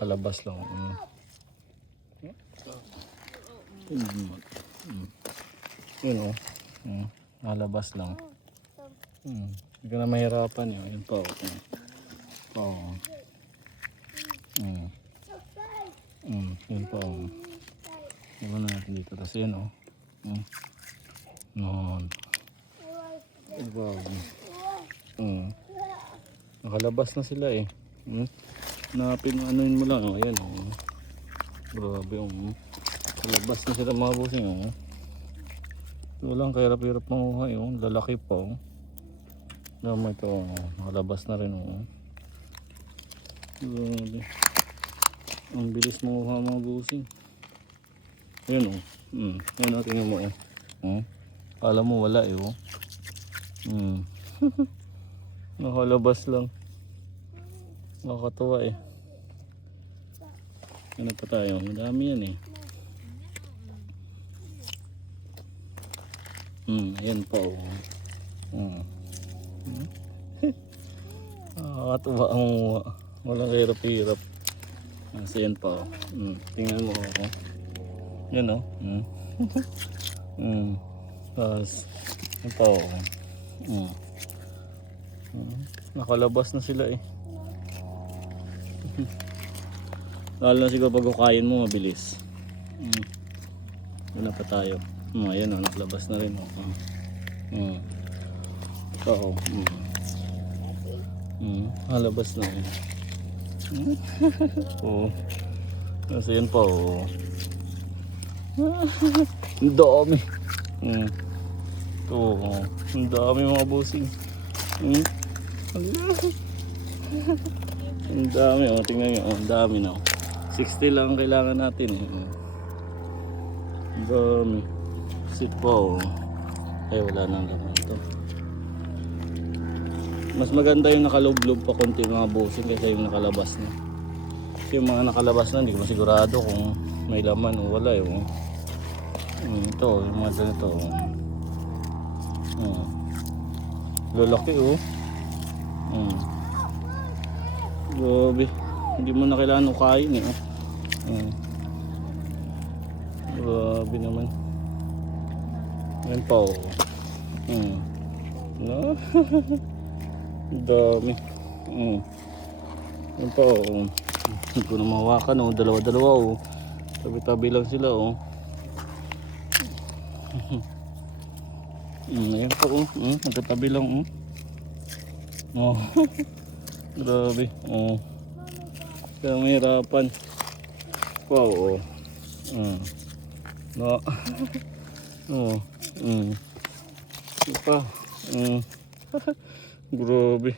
nakalabas lang. Yun o. Nakalabas lang. Hindi ka na mahirapan yun. Yun pa o. Yun pa o. Iwan natin dito. Tapos yun o. Noon. Diba o. Nakalabas na sila eh. Anuin mo lang. Ayan o. Grabe o. Nakalabas na sila mga busing o. Walang kahirap-hirap manguha yun. Lalaki pa o. Naman ito o. Nakalabas na rin o. Grabe. Ang bilis manguha mga busing. Ayan o. Ayan o. Tingnan mo o. Alam mo wala eh o. Nakalabas lang. Nakakatuwa eh. Ano pa tayo? Madami yan eh. Ayan pa o. Nakakatuwa ang walang hirap-hirap. Kasi yan pa o. Tingnan mo ako. Yan o. Tapos yan pa o. Nakalabas na sila eh. Lalo na siguro pag ukayin mo mabilis. Wala pa tayo. Ayan o, nakalabas na rin o. Ito o. Nakalabas na eh. Kasi yan pa o. Ang dami. Ito o. Ang dami mga bossing. Ang dami o. Tingnan nyo o. Ang dami na o. 60 lang kailangan natin eh. Ang dami. Sit pa o. Ay wala nang laman ito. Mas maganda yung nakalublob pa konti mga bossing kaysa yung nakalabas na. Yung mga nakalabas na hindi ko masigurado kung may laman o wala eh. Ito yung mga ganito o. Lalaki o. Grabe. Hindi mo na kailangan ukayin eh. Grabe naman. Ayan pa o. Dami. Ayan pa o. Hindi ko na mahawakan o. Dalawa-dalawa o. Tabi-tabi lang sila o. Ayan pa o. Nagtatabi lang o. Grabe. Kaya mahirapan. Wow. Ipa. Grabe.